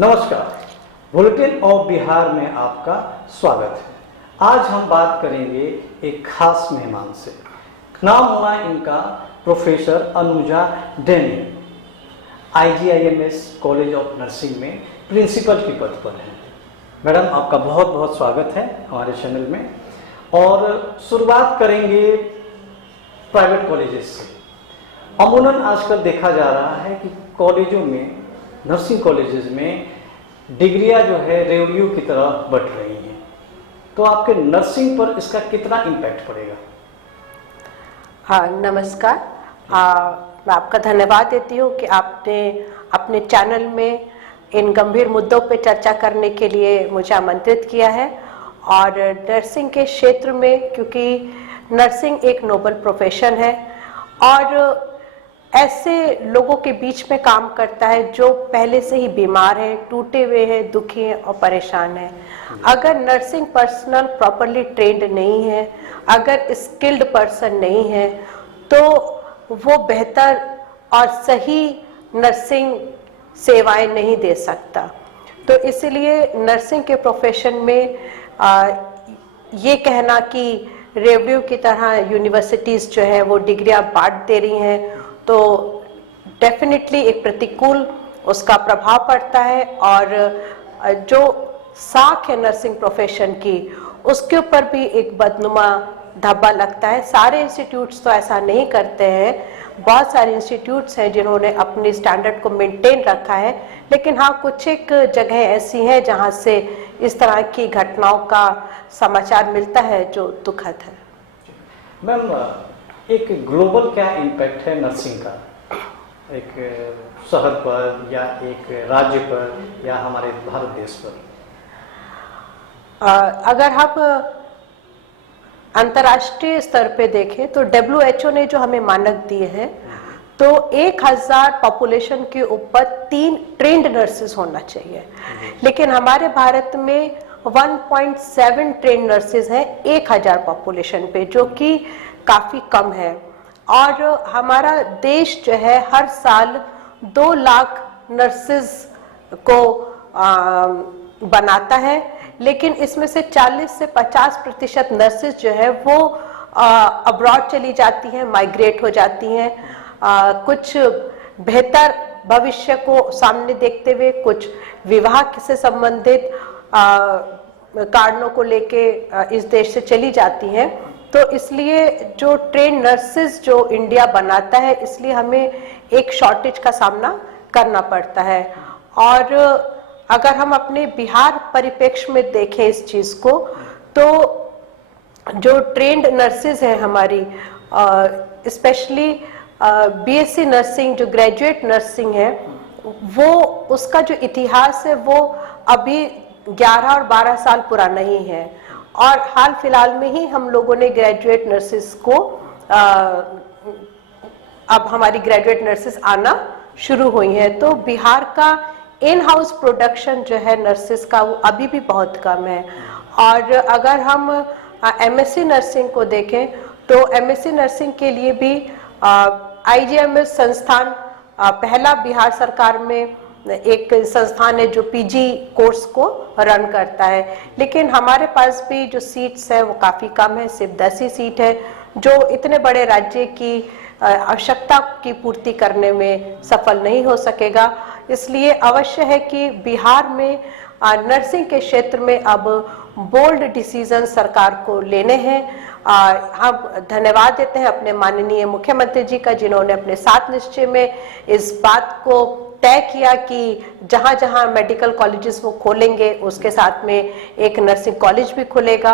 नमस्कार, bulletin of Bihar में आपका स्वागत है। आज हम बात करेंगे एक खास मेहमान से। नाम हुआ इनका professor Anuja Deni, IGIMS college of nursing में प्रिंसिपल के पद पर हैं। मैडम, आपका बहुत बहुत स्वागत है हमारे चैनल में। और शुरुआत करेंगे प्राइवेट कॉलेजेस से। अमूमन आजकल देखा जा रहा है कि कॉलेजों में, नर्सिंग कॉलेजेस में डिग्रियां जो है रेवन्यू की तरह बढ़ रही हैं, तो आपके नर्सिंग पर इसका कितना इम्पैक्ट पड़ेगा? हाँ, नमस्कार। मैं आपका धन्यवाद देती हूँ कि आपने अपने चैनल में इन गंभीर मुद्दों पर चर्चा करने के लिए मुझे आमंत्रित किया है। और नर्सिंग के क्षेत्र में, क्योंकि नर्सिंग एक नोबल प्रोफेशन है और ऐसे लोगों के बीच में काम करता है जो पहले से ही बीमार हैं, टूटे हुए हैं, दुखी हैं और परेशान हैं। अगर नर्सिंग पर्सनल प्रॉपरली ट्रेंड नहीं है, अगर स्किल्ड पर्सन नहीं है, तो वो बेहतर और सही नर्सिंग सेवाएं नहीं दे सकता। तो इसलिए नर्सिंग के प्रोफेशन में ये कहना कि रेवन्यू की तरह यूनिवर्सिटीज़ जो है वो डिग्रियां बांट दे रही हैं, तो डेफिनेटली एक प्रतिकूल उसका प्रभाव पड़ता है। और जो साख है नर्सिंग प्रोफेशन की, उसके ऊपर भी एक बदनुमा धब्बा लगता है। सारे इंस्टीट्यूट्स तो ऐसा नहीं करते हैं, बहुत सारे इंस्टीट्यूट्स हैं जिन्होंने अपनी स्टैंडर्ड को मेंटेन रखा है, लेकिन हाँ, कुछ एक जगह ऐसी हैं जहाँ से इस तरह की घटनाओं का समाचार मिलता है जो दुखद है। मैम, एक ग्लोबल क्या इम्पैक्ट है नर्सिंग का, एक शहर पर या एक राज्य पर या हमारे भारत देश पर? अगर हम अंतर्राष्ट्रीय स्तर पे देखें तो WHO ने जो हमें मानक दिए हैं, तो 1000 पॉपुलेशन के ऊपर 3 ट्रेंड नर्सेस होना चाहिए, लेकिन हमारे भारत में 1.7 ट्रेंड नर्सेस हैं 1000 पॉपुलेशन पे, जो कि काफ़ी कम है। और हमारा देश जो है हर साल 2 लाख नर्सेस को बनाता है, लेकिन इसमें से 40 से 50% नर्सेस जो है वो अब्रॉड चली जाती हैं, माइग्रेट हो जाती हैं, कुछ बेहतर भविष्य को सामने देखते हुए, कुछ विवाह से संबंधित कारणों को लेके इस देश से चली जाती हैं। तो इसलिए जो ट्रेन नर्सेस जो इंडिया बनाता है, इसलिए हमें एक शॉर्टेज का सामना करना पड़ता है। और अगर हम अपने बिहार परिप्रेक्ष्य में देखें इस चीज़ को, तो जो ट्रेंड नर्सेज हैं हमारी, स्पेशली BSc नर्सिंग जो ग्रेजुएट नर्सिंग है, वो उसका जो इतिहास है वो अभी 11 और 12 साल पुराना ही है। और हाल फिलहाल में ही हम लोगों ने ग्रेजुएट नर्सेस को अब हमारी ग्रेजुएट नर्सेस आना शुरू हुई हैं। तो बिहार का इन हाउस प्रोडक्शन जो है नर्सेस का, वो अभी भी बहुत कम है। और अगर हम MSc नर्सिंग को देखें तो MSc नर्सिंग के लिए भी IGIMS संस्थान पहला बिहार सरकार में एक संस्थान है जो PG कोर्स को रन करता है, लेकिन हमारे पास भी जो सीट्स है वो काफ़ी कम है, सिर्फ 10 ही सीट है, जो इतने बड़े राज्य की आवश्यकता की पूर्ति करने में सफल नहीं हो सकेगा। इसलिए अवश्य है कि बिहार में नर्सिंग के क्षेत्र में अब बोल्ड डिसीजन सरकार को लेने हैं। हम धन्यवाद देते हैं अपने माननीय मुख्यमंत्री जी का, जिन्होंने अपने 7 निश्चय में इस बात को तय किया कि जहाँ जहाँ मेडिकल कॉलेजेस वो खोलेंगे, उसके साथ में एक नर्सिंग कॉलेज भी खुलेगा।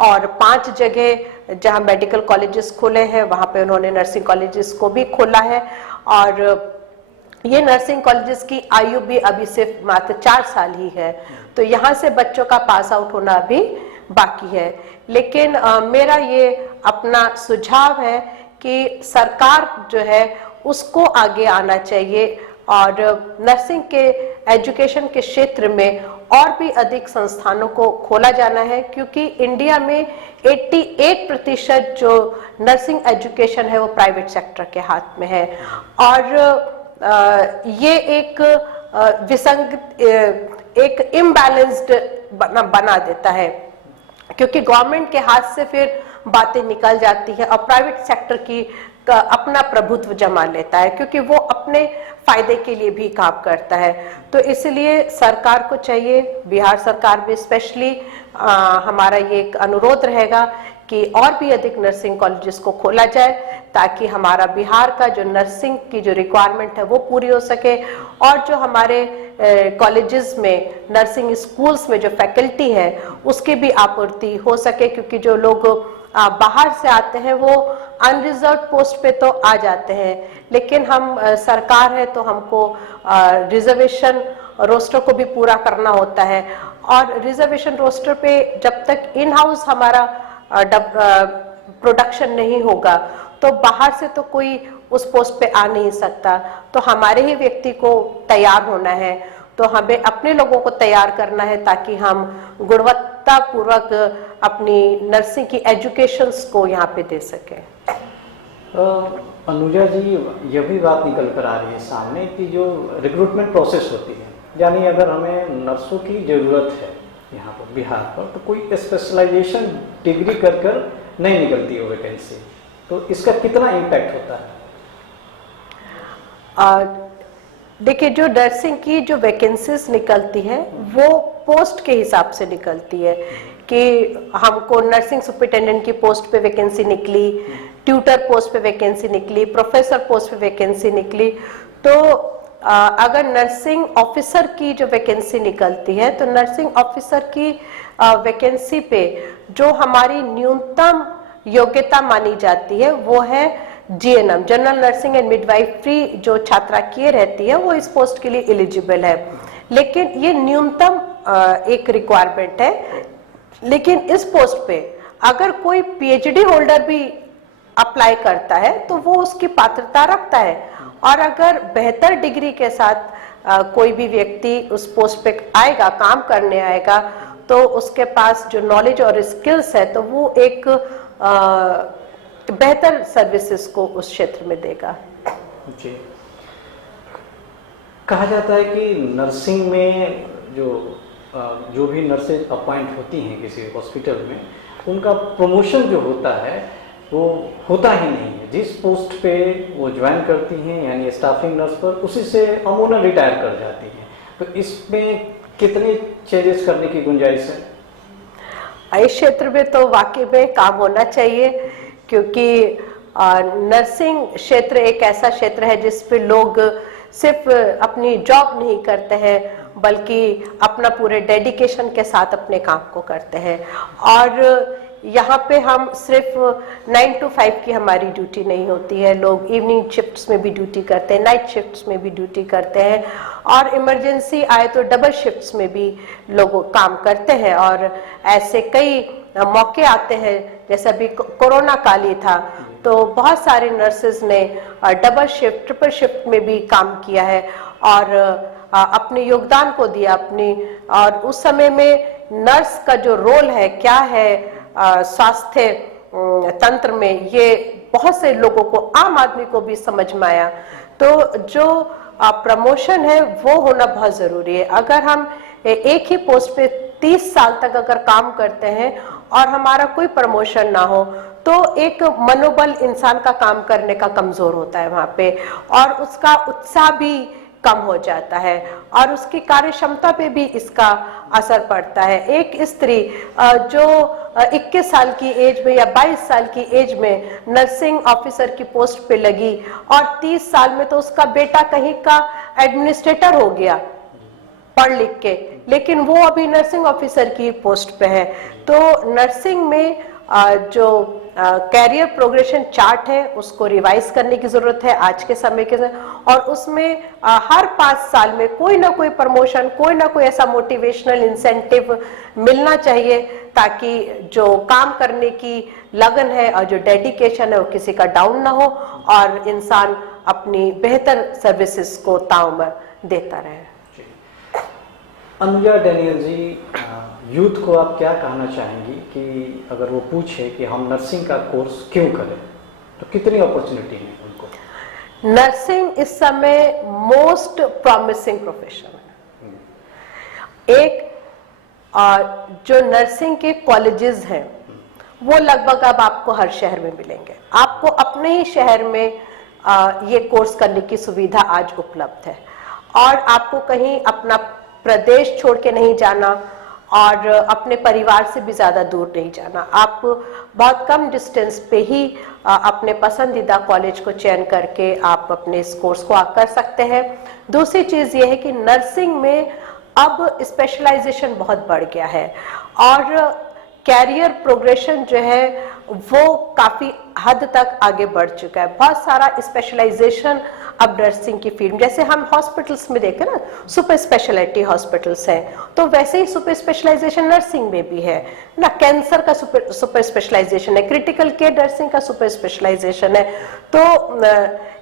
और 5 जगह जहाँ मेडिकल कॉलेजेस खुले हैं, वहाँ पे उन्होंने नर्सिंग कॉलेजेस को भी खोला है। और ये नर्सिंग कॉलेजेस की आयु भी अभी सिर्फ मात्र 4 साल ही है, तो यहाँ से बच्चों का पास आउट होना अभी बाकी है। लेकिन मेरा ये अपना सुझाव है कि सरकार जो है उसको आगे आना चाहिए और नर्सिंग के एजुकेशन के क्षेत्र में और भी अधिक संस्थानों को खोला जाना है, क्योंकि इंडिया में 88% जो नर्सिंग एजुकेशन है वो प्राइवेट सेक्टर के हाथ में है। और ये एक विसंगत, एक इम्बैलेंस्ड बना देता है, क्योंकि गवर्नमेंट के हाथ से फिर बातें निकल जाती है और प्राइवेट सेक्टर की का अपना प्रभुत्व जमा लेता है, क्योंकि वो अपने फायदे के लिए भी काम करता है। तो इसलिए सरकार को चाहिए, बिहार सरकार में स्पेशली हमारा ये एक अनुरोध रहेगा कि और भी अधिक नर्सिंग कॉलेजेस को खोला जाए, ताकि हमारा बिहार का जो नर्सिंग की जो रिक्वायरमेंट है वो पूरी हो सके, और जो हमारे कॉलेजेस में, नर्सिंग स्कूल्स में जो फैकल्टी है उसकी भी आपूर्ति हो सके, क्योंकि जो लोग बाहर से आते हैं वो अनरिजर्व पोस्ट पे तो आ जाते हैं, लेकिन हम सरकार है तो हमको रिजर्वेशन रोस्टर को भी पूरा करना होता है, और रिजर्वेशन रोस्टर पे जब तक इन हाउस हमारा प्रोडक्शन नहीं होगा तो बाहर से तो कोई उस पोस्ट पे आ नहीं सकता। तो हमारे ही व्यक्ति को तैयार होना है, तो हमें अपने लोगों को तैयार करना है, ताकि हम गुणवत्तापूर्वक अपनी नर्सिंग की एजुकेशंस को यहाँ पे दे सकें। अनुजा जी, यह भी बात निकल कर आ रही है सामने कि जो रिक्रूटमेंट प्रोसेस होती है, यानी अगर हमें नर्सों की ज़रूरत है यहाँ पर बिहार पर, तो कोई स्पेशलाइजेशन डिग्री कर नहीं निकलती है वैकेंसी, तो इसका कितना इम्पैक्ट होता है? देखिए, जो नर्सिंग की जो वैकेंसीज निकलती है वो पोस्ट के हिसाब से निकलती है, कि हमको नर्सिंग सुपरिटेंडेंट की पोस्ट पे वैकेंसी निकली, ट्यूटर पोस्ट पे वैकेंसी निकली, प्रोफेसर पोस्ट पे वैकेंसी निकली। तो अगर नर्सिंग ऑफिसर की जो वैकेंसी निकलती है, तो नर्सिंग ऑफिसर की वैकेंसी पे जो हमारी न्यूनतम योग्यता मानी जाती है वो है GNM, general nursing and midwifery, जो छात्रा किए रहती है वो इस पोस्ट के लिए एलिजिबल है। लेकिन ये न्यूनतम एक रिक्वायरमेंट है, लेकिन इस पोस्ट पे अगर कोई पीएचडी होल्डर भी अप्लाई करता है तो वो उसकी पात्रता रखता है, और अगर बेहतर डिग्री के साथ कोई भी व्यक्ति उस पोस्ट पे आएगा, काम करने आएगा, तो उसके पास जो नॉलेज और स्किल्स है तो वो एक बेहतर सर्विसेज को उस क्षेत्र में देगा। जी, कहा जाता है कि नर्सिंग में जो भी नर्सेज अपॉइंट होती हैं किसी हॉस्पिटल में, उनका प्रमोशन जो होता है वो होता ही नहीं है। जिस पोस्ट पे वो ज्वाइन करती हैं, यानी स्टाफिंग नर्स पर, उसी से अमूमन रिटायर कर जाती हैं। तो इसमें कितनी चेंजेस करने की गुंजाइश है? इस क्षेत्र में तो वाकई में काम होना चाहिए, क्योंकि नर्सिंग क्षेत्र एक ऐसा क्षेत्र है जिस पे लोग सिर्फ अपनी जॉब नहीं करते हैं, बल्कि अपना पूरे डेडिकेशन के साथ अपने काम को करते हैं। और यहाँ पे हम सिर्फ 9 to 5 की हमारी ड्यूटी नहीं होती है, लोग इवनिंग शिफ्ट्स में भी ड्यूटी करते हैं, नाइट शिफ्ट्स में भी ड्यूटी करते हैं, और इमरजेंसी आए तो डबल शिफ्ट्स में भी लोग काम करते हैं। और ऐसे कई मौके आते हैं, जैसे अभी कोरोना काल ही था, तो बहुत सारे नर्सेज ने डबल शिफ्ट, ट्रिपल शिफ्ट में भी काम किया है और अपने योगदान को दिया अपनी। और उस समय में नर्स का जो रोल है, क्या है स्वास्थ्य तंत्र में, ये बहुत से लोगों को, आम आदमी को भी समझ में आया। तो जो प्रमोशन है वो होना बहुत जरूरी है। अगर हम एक ही पोस्ट पे 30 साल तक अगर काम करते हैं और हमारा कोई प्रमोशन ना हो, तो एक मनोबल इंसान का काम करने का कमजोर होता है वहां पे, और उसका उत्साह भी कम हो जाता है, और उसकी कार्य क्षमता पे भी इसका असर पड़ता है। एक स्त्री जो 21 साल की एज में या 22 साल की एज में नर्सिंग ऑफिसर की पोस्ट पे लगी, और 30 साल में तो उसका बेटा कहीं का एडमिनिस्ट्रेटर हो गया पढ़ लिख के, लेकिन वो अभी नर्सिंग ऑफिसर की पोस्ट पे है। तो नर्सिंग में जो कैरियर प्रोग्रेशन चार्ट है उसको रिवाइज करने की जरूरत है आज के समय के, और उसमें हर 5 साल में कोई ना कोई प्रमोशन, कोई ना कोई ऐसा मोटिवेशनल इंसेंटिव मिलना चाहिए, ताकि जो काम करने की लगन है और जो डेडिकेशन है वो किसी का डाउन ना हो, और इंसान अपनी बेहतर सर्विसेज को ताउम्र देता रहे। अनुजा डैनियल जी, यूथ को आप क्या कहना चाहेंगी कि अगर वो पूछे कि हम नर्सिंग का कोर्स क्यों करें, तो कितनी अपॉर्चुनिटी है उनको? नर्सिंग इस समय मोस्ट प्रॉमिसिंग प्रोफेशन है। एक जो नर्सिंग के कॉलेजेस हैं वो लगभग अब आपको हर शहर में मिलेंगे। आपको अपने ही शहर में ये कोर्स करने की सुविधा आज उपलब्ध है और आपको कहीं अपना प्रदेश छोड़ के नहीं जाना और अपने परिवार से भी ज़्यादा दूर नहीं जाना। आप बहुत कम डिस्टेंस पे ही अपने पसंदीदा कॉलेज को चयन करके आप अपने इस कोर्स को कर सकते हैं। दूसरी चीज़ ये है कि नर्सिंग में अब स्पेशलाइजेशन बहुत बढ़ गया है और कैरियर प्रोग्रेशन जो है वो काफ़ी हद तक आगे बढ़ चुका है। बहुत सारा स्पेशलाइजेशन अब नर्सिंग की फील्ड, जैसे हम हॉस्पिटल्स में देखें ना, सुपर स्पेशलिटी हॉस्पिटल्स हैं, तो वैसे ही सुपर स्पेशलाइजेशन नर्सिंग में भी है ना। कैंसर का सुपर स्पेशलाइजेशन है, क्रिटिकल केयर नर्सिंग का सुपर स्पेशलाइजेशन है। तो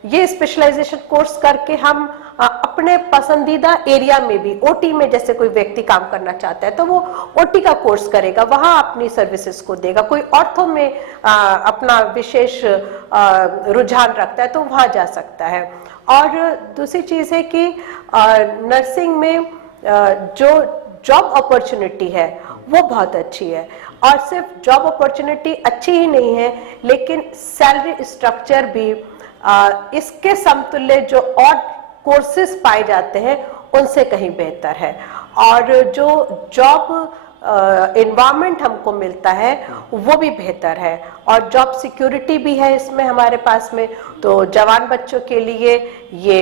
ये स्पेशलाइजेशन कोर्स करके हम अपने पसंदीदा एरिया में भी, ओटी में जैसे कोई व्यक्ति काम करना चाहता है तो वो ओटी का कोर्स करेगा, वहां अपनी सर्विसेज को देगा। कोई ऑर्थो में अपना विशेष रुझान रखता है तो वहां जा सकता है। और दूसरी चीज है कि नर्सिंग में जो जॉब अपॉर्चुनिटी है वो बहुत अच्छी है और सिर्फ जॉब अपॉर्चुनिटी अच्छी ही नहीं है लेकिन सैलरी स्ट्रक्चर भी इसके समतुल्य जो और कोर्सेज पाए जाते हैं उनसे कहीं बेहतर है। और जो जॉब एनवायरनमेंट हमको मिलता है वो भी बेहतर है और जॉब सिक्योरिटी भी है इसमें हमारे पास में। तो जवान बच्चों के लिए ये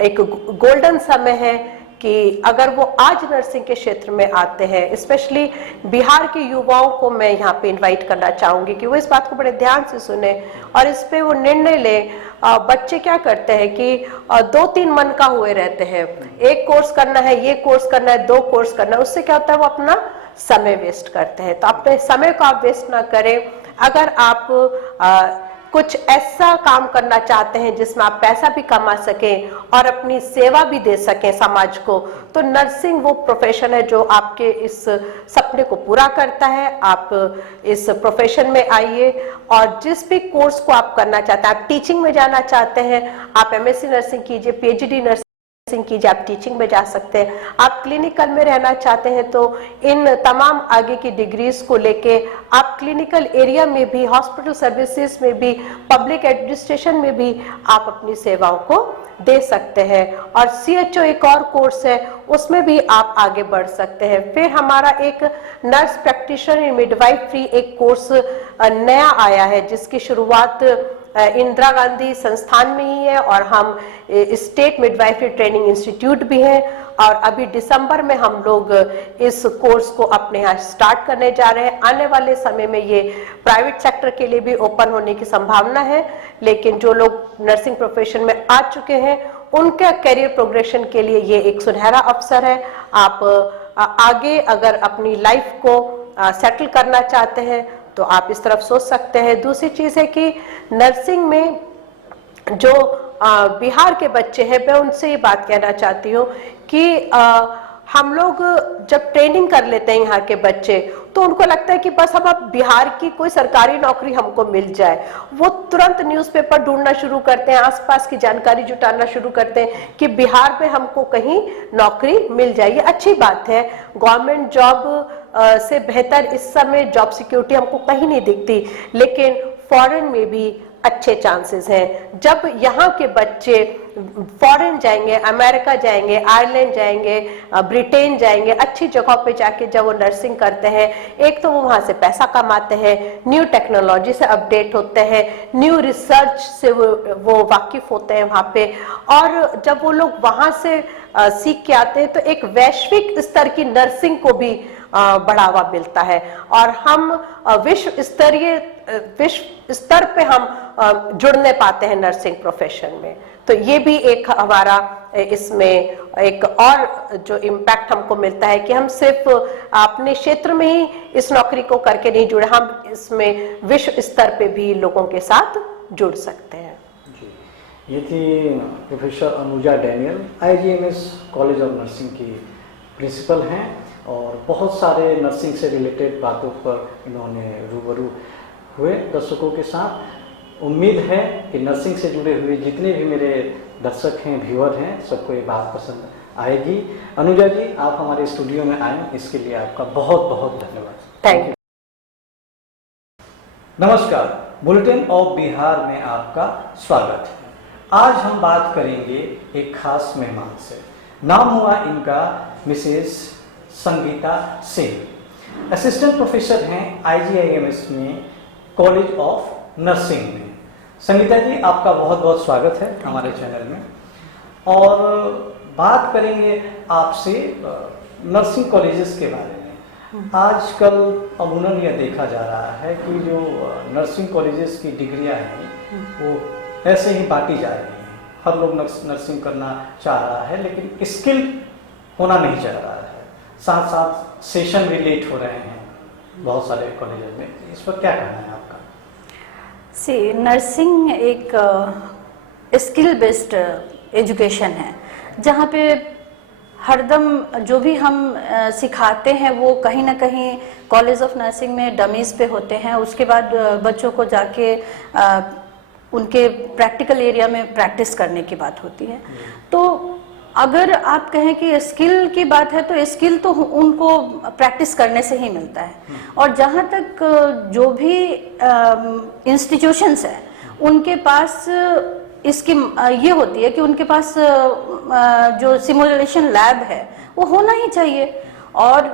एक गोल्डन समय है कि अगर वो आज नर्सिंग के क्षेत्र में आते हैं, स्पेशली बिहार के युवाओं को मैं यहाँ पे इनवाइट करना चाहूँगी कि वो इस बात को बड़े ध्यान से सुने और इस पे वो निर्णय लें। बच्चे क्या करते हैं कि 2-3 मन का हुए रहते हैं, एक कोर्स करना है, ये कोर्स करना है, 2 कोर्स करना है, उससे क्या होता है वो अपना समय वेस्ट करते हैं। तो अपने समय को आप वेस्ट ना करें। अगर आप कुछ ऐसा काम करना चाहते हैं जिसमें आप पैसा भी कमा सकें और अपनी सेवा भी दे सकें समाज को, तो नर्सिंग वो प्रोफेशन है जो आपके इस सपने को पूरा करता है। आप इस प्रोफेशन में आइए और जिस भी कोर्स को आप करना चाहते हैं, आप टीचिंग में जाना चाहते हैं, आप एमएससी नर्सिंग कीजिए, पीएचडी नर्सिंग कीजिए, आप टीचिंग में जा सकते हैं। आप क्लिनिकल में रहना चाहते हैं तो इन तमाम आगे की डिग्रीज को लेके आप क्लिनिकल एरिया में भी, हॉस्पिटल सर्विसेज में भी, पब्लिक एडमिनिस्ट्रेशन में भी आप अपनी सेवाओं को दे सकते हैं। और सीएचओ एक और कोर्स है, उसमें भी आप आगे बढ़ सकते हैं। फिर हमारा एक नर्स प्रैक्टिशनर इन मिडवाइफरी एक कोर्स नया आया है जिसकी शुरुआत इंदिरा गांधी संस्थान में ही है और हम स्टेट मिडवाइफरी ट्रेनिंग इंस्टीट्यूट भी हैं और अभी दिसंबर में हम लोग इस कोर्स को अपने यहाँ स्टार्ट करने जा रहे हैं। आने वाले समय में ये प्राइवेट सेक्टर के लिए भी ओपन होने की संभावना है, लेकिन जो लोग नर्सिंग प्रोफेशन में आ चुके हैं उनका करियर प्रोग्रेशन के लिए ये एक सुनहरा अवसर है। आप आगे अगर अपनी लाइफ को सेटल करना चाहते हैं तो आप इस तरफ सोच सकते हैं। दूसरी चीज है कि नर्सिंग में जो बिहार के बच्चे हैं, मैं उनसे ये बात कहना चाहती हूँ कि हम लोग जब ट्रेनिंग कर लेते हैं यहाँ के बच्चे तो उनको लगता है कि बस हम अब बिहार की कोई सरकारी नौकरी हमको मिल जाए। वो तुरंत न्यूज़पेपर ढूंढना शुरू करते हैं, आसपास की जानकारी जुटाना शुरू करते हैं कि बिहार में हमको कहीं नौकरी मिल जाए। ये अच्छी बात है, गवर्नमेंट जॉब से बेहतर इस समय जॉब सिक्योरिटी हमको कहीं नहीं दिखती, लेकिन फॉरेन में भी अच्छे चांसेस हैं। जब यहाँ के बच्चे फॉरेन जाएंगे, अमेरिका जाएंगे, आयरलैंड जाएंगे, ब्रिटेन जाएंगे, अच्छी जगहों पे जाके जब वो नर्सिंग करते हैं, एक तो वो वहाँ से पैसा कमाते हैं, न्यू टेक्नोलॉजी से अपडेट होते हैं, न्यू रिसर्च से वो वाकिफ होते हैं वहाँ पे, और जब वो लोग वहाँ से सीख के आते हैं तो एक वैश्विक स्तर की नर्सिंग को भी बढ़ावा मिलता है और हम विश्व स्तर पे हम जुड़ने पाते हैं नर्सिंग प्रोफेशन में। तो ये भी एक हमारा इसमें एक और जो इम्पैक्ट हमको मिलता है कि हम सिर्फ अपने क्षेत्र में ही इस नौकरी को करके नहीं जुड़े, हम इसमें विश्व स्तर पे भी लोगों के साथ जुड़ सकते हैं। ये थी professor Anuja Daniel, IGMS college of nursing की प्रिंसिपल हैं और बहुत सारे नर्सिंग से रिलेटेड बातों पर इन्होंने रूबरू हुए दर्शकों के साथ। उम्मीद है कि नर्सिंग से जुड़े हुए जितने भी मेरे दर्शक हैं, व्यूअर हैं, सबको ये बात पसंद आएगी। अनुजा जी, आप हमारे स्टूडियो में आए, इसके लिए आपका बहुत बहुत धन्यवाद। Thank you. नमस्कार, बुलेटिन ऑफ बिहार में आपका स्वागत है। आज हम बात करेंगे एक खास मेहमान से। नाम हुआ इनका Mrs Sangeeta Singh. Assistant professor हैं IGIMS में, कॉलेज ऑफ नर्सिंग में। संगीता जी, आपका बहुत बहुत स्वागत है हमारे चैनल में। और बात करेंगे आपसे नर्सिंग कॉलेजेस के बारे में। आजकल अमूमन यह देखा जा रहा है कि जो नर्सिंग कॉलेजेस की डिग्रियां हैं वो ऐसे ही बांटी जा रही हैं। हर लोग नर्सिंग करना चाह रहा है, लेकिन स्किल होना नहीं चाह रहा है। साथ साथ सेशन भी लेट हो रहे हैं बहुत सारे कॉलेजेस में। इस पर क्या कहना है आपका? नर्सिंग एक स्किल बेस्ड एजुकेशन है, जहाँ पे हरदम जो भी हम सिखाते हैं वो कहीं ना कहीं कॉलेज ऑफ नर्सिंग में डमीज पे होते हैं। उसके बाद बच्चों को जाके उनके प्रैक्टिकल एरिया में प्रैक्टिस करने की बात होती है। तो अगर आप कहें कि स्किल की बात है तो स्किल तो उनको प्रैक्टिस करने से ही मिलता है। और जहाँ तक जो भी इंस्टीट्यूशंस हैं उनके पास इसकी ये होती है कि उनके पास जो सिमुलेशन लैब है वो होना ही चाहिए। और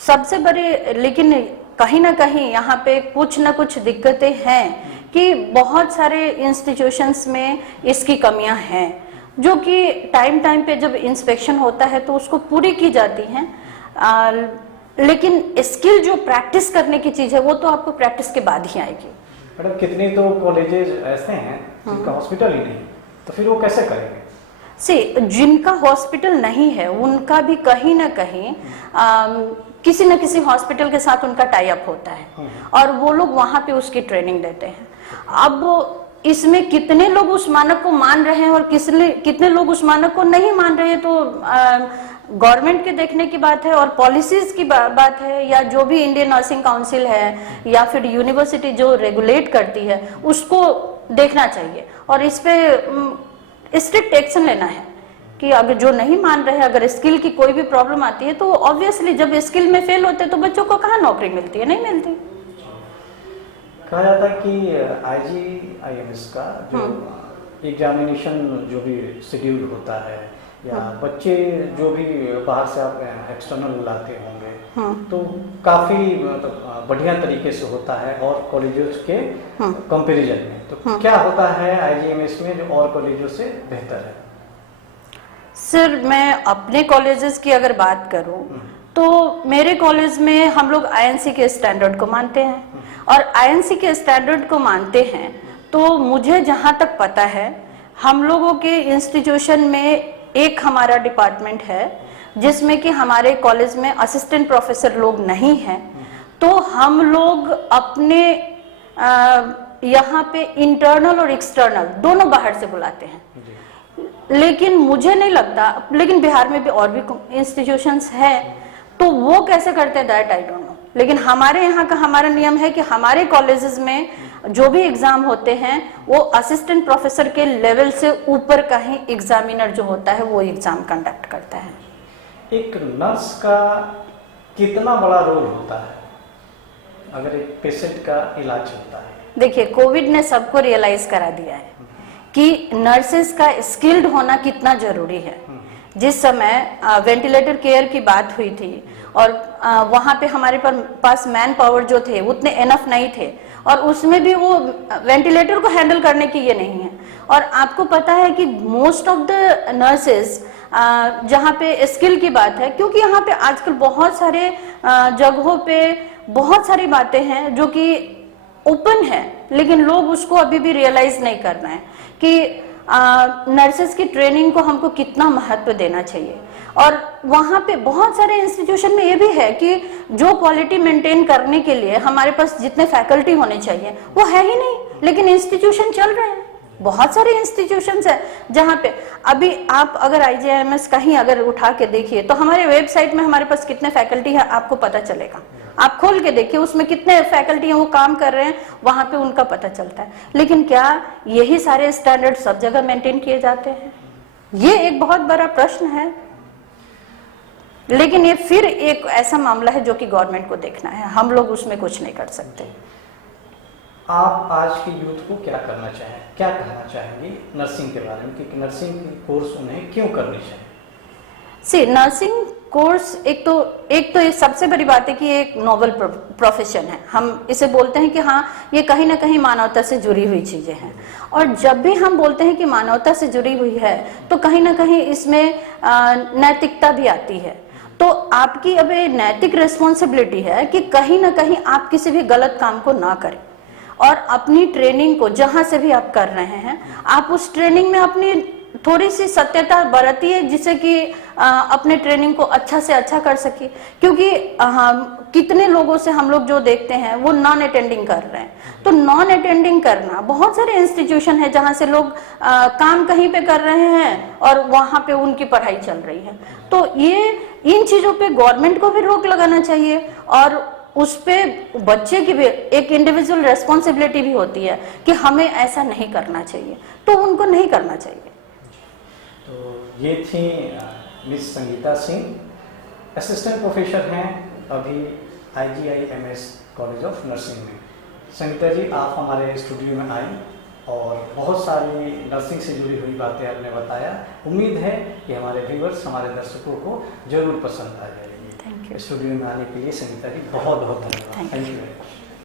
सबसे बड़े, लेकिन कहीं ना कहीं यहाँ पे कुछ ना कुछ दिक्कतें हैं कि बहुत सारे इंस्टीट्यूशंस में इसकी कमियां हैं, जो कि टाइम पे जब इंस्पेक्शन होता है तो उसको पूरी की जाती हैं। लेकिन स्किल जो प्रैक्टिस करने की चीज़ है वो तो आपको प्रैक्टिस के बाद ही आएगी। मैडम, कितने तो कॉलेजेस ऐसे हैं जिनका हॉस्पिटल ही नहीं, तो फिर वो कैसे करेंगे? जिनका हॉस्पिटल नहीं है उनका भी कहीं ना कहीं किसी न किसी हॉस्पिटल के साथ उनका टाई अप होता है और वो लोग वहाँ पे उसकी ट्रेनिंग देते हैं। अब इसमें कितने लोग उस मानक को मान रहे हैं और कितने लोग उस मानक को नहीं मान रहे हैं, तो गवर्नमेंट के देखने की बात है और पॉलिसीज की बात है, या जो भी इंडियन नर्सिंग काउंसिल है या फिर यूनिवर्सिटी जो रेगुलेट करती है उसको देखना चाहिए और इस पे स्ट्रिक्ट एक्शन लेना है कि अगर जो नहीं मान रहे हैं, अगर स्किल की कोई भी प्रॉब्लम आती है तो ऑब्वियसली जब स्किल में फेल होते हैं तो बच्चों को कहाँ नौकरी मिलती है? नहीं मिलती। कहा जाता है कि IGIMS का जो एग्जामिनेशन जो भी शेड्यूल होता है, या बच्चे जो भी बाहर से आप एक्सटर्नल लाते होंगे, तो काफ़ी मतलब बढ़िया तरीके से होता है और कॉलेजेस के कंपैरिजन में। तो क्या होता है IGIMS में जो और कॉलेजों से बेहतर है? सर, मैं अपने कॉलेजेस की अगर बात करूं तो मेरे कॉलेज में हम लोग INC के स्टैंडर्ड को मानते हैं और INC के स्टैंडर्ड को मानते हैं तो मुझे जहां तक पता है हम लोगों के इंस्टीट्यूशन में एक हमारा डिपार्टमेंट है जिसमें कि हमारे कॉलेज में असिस्टेंट प्रोफेसर लोग नहीं हैं, तो हम लोग अपने यहाँ पे इंटरनल और एक्सटर्नल दोनों बाहर से बुलाते हैं। लेकिन मुझे नहीं लगता, लेकिन बिहार में भी और भी इंस्टीट्यूशंस हैं तो वो कैसे करते हैं दैट आई डोंट नो। लेकिन हमारे यहाँ का हमारा नियम है कि हमारे कॉलेजेस में जो भी एग्जाम होते हैं वो असिस्टेंट प्रोफेसर के लेवल से ऊपर का ही एग्जामिनर जो होता है वो एग्जाम कंडक्ट करता है। एक नर्स का कितना बड़ा रोल होता है अगर एक पेशेंट का इलाज होता है? देखिए, कोविड ने सबको रियलाइज करा दिया है कि नर्सेस का स्किल्ड होना कितना जरूरी है। जिस समय वेंटिलेटर केयर की बात हुई थी और वहाँ पे हमारे पास मैन पावर जो थे उतने एनफ नहीं थे और उसमें भी वो वेंटिलेटर को हैंडल करने की ये नहीं है। और आपको पता है कि मोस्ट ऑफ द नर्सेस जहाँ पे स्किल की बात है, क्योंकि यहाँ पे आजकल बहुत सारे जगहों पे बहुत सारी बातें हैं जो कि ओपन है, लेकिन लोग उसको अभी भी रियलाइज नहीं कर रहे हैं कि नर्सेस की ट्रेनिंग को हमको कितना महत्व देना चाहिए। और वहाँ पे बहुत सारे इंस्टीट्यूशन में ये भी है कि जो क्वालिटी मेंटेन करने के लिए हमारे पास जितने फैकल्टी होने चाहिए वो है ही नहीं, लेकिन इंस्टीट्यूशन चल रहे हैं। बहुत सारे इंस्टीट्यूशंस है जहाँ पे अभी आप अगर IGIMS कहीं अगर उठा के देखिए तो हमारे वेबसाइट में हमारे पास कितने फैकल्टी है आपको पता चलेगा। आप खोल के देखिए उसमें कितने फैकल्टी हैं वो काम कर रहे हैं, वहां पे उनका पता चलता है। लेकिन क्या यही सारे स्टैंडर्ड सब जगह मेंटेन किए जाते हैं? ये एक बहुत बड़ा प्रश्न है। लेकिन ये फिर एक ऐसा मामला है जो कि गवर्नमेंट को देखना है, हम लोग उसमें कुछ नहीं कर सकते। आप आज के यूथ को क्या करना चाहें, क्या कहना चाहेंगे नर्सिंग के बारे में, कि नर्सिंग कोर्स उन्हें क्यों करनी चाहिए? नर्सिंग कोर्स एक तो ये सबसे बड़ी बात है कि ये एक नोबल प्रोफेशन है। हम इसे बोलते हैं कि हाँ ये कहीं ना कहीं मानवता से जुड़ी हुई चीजें हैं, और जब भी हम बोलते हैं कि मानवता से जुड़ी हुई है तो कहीं ना कहीं इसमें नैतिकता भी आती है। तो आपकी अब ये नैतिक रिस्पॉन्सिबिलिटी है कि कहीं ना कहीं आप किसी भी गलत काम को ना करें, और अपनी ट्रेनिंग को जहां से भी आप कर रहे हैं आप उस ट्रेनिंग में अपनी थोड़ी सी सत्यता बरतिए, जिससे कि अपने ट्रेनिंग को अच्छा से अच्छा कर सके। क्योंकि कितने लोगों से हम लोग जो देखते हैं वो नॉन अटेंडिंग कर रहे हैं, तो नॉन अटेंडिंग करना, बहुत सारे इंस्टीट्यूशन है जहां से लोग काम कहीं पे कर रहे हैं और वहां पे उनकी पढ़ाई चल रही है। तो ये इन चीजों पे गवर्नमेंट को भी रोक लगाना चाहिए, और उस पे बच्चे की भी एक इंडिविजुअल रेस्पॉन्सिबिलिटी भी होती है कि हमें ऐसा नहीं करना चाहिए, तो उनको नहीं करना चाहिए। तो ये थी miss Sangeeta Singh, assistant professor हैं अभी IGI-MS कॉलेज ऑफ नर्सिंग में। संगीता जी, आप हमारे स्टूडियो में आई और बहुत सारी नर्सिंग से जुड़ी हुई बातें आपने बताया। उम्मीद है कि हमारे व्यूअर्स, हमारे दर्शकों को जरूर पसंद आ जाएगी। Thank you. स्टूडियो में आने के लिए संगीता जी बहुत बहुत धन्यवाद। Thank you.